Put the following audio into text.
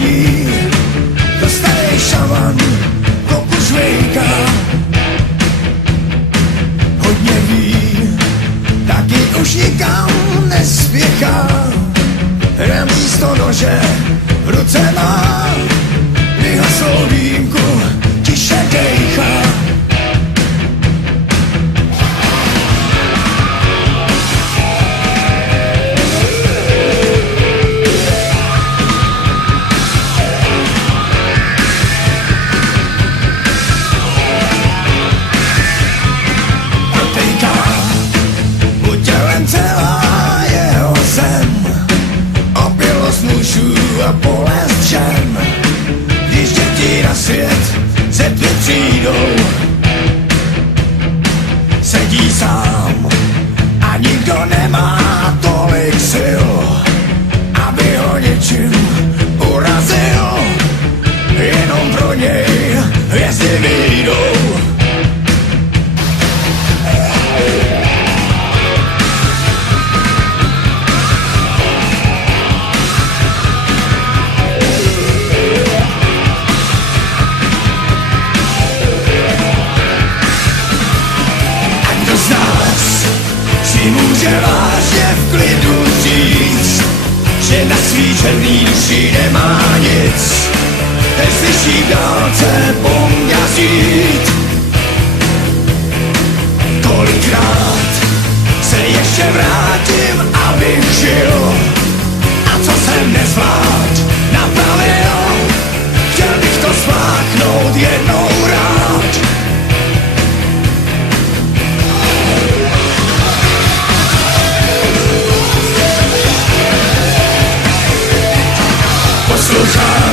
voní, to starý šaman, kopu žvejka. Hodně ví, taky už nikam nespěchá. Na místo nože v ruce má, vyhaslou dýmku, tiše dejchá. Celá jeho zem, opilost mužů a bolest žen. Když děti na svět ze tmy přijdou, sedí sám a nikdo nemá tolik sil, aby ho něčím urazil. Jenom pro něj hvězdy vyjdou. Může vážně v klidu říct, že na svý černý duši nemá nic. Teď slyší v dálce bomňařít. Kolikrát se ještě vrátím, abych žil, a co jsem nezvlád napravil, chtěl bych to spláchnout jednou rád. Poslouchám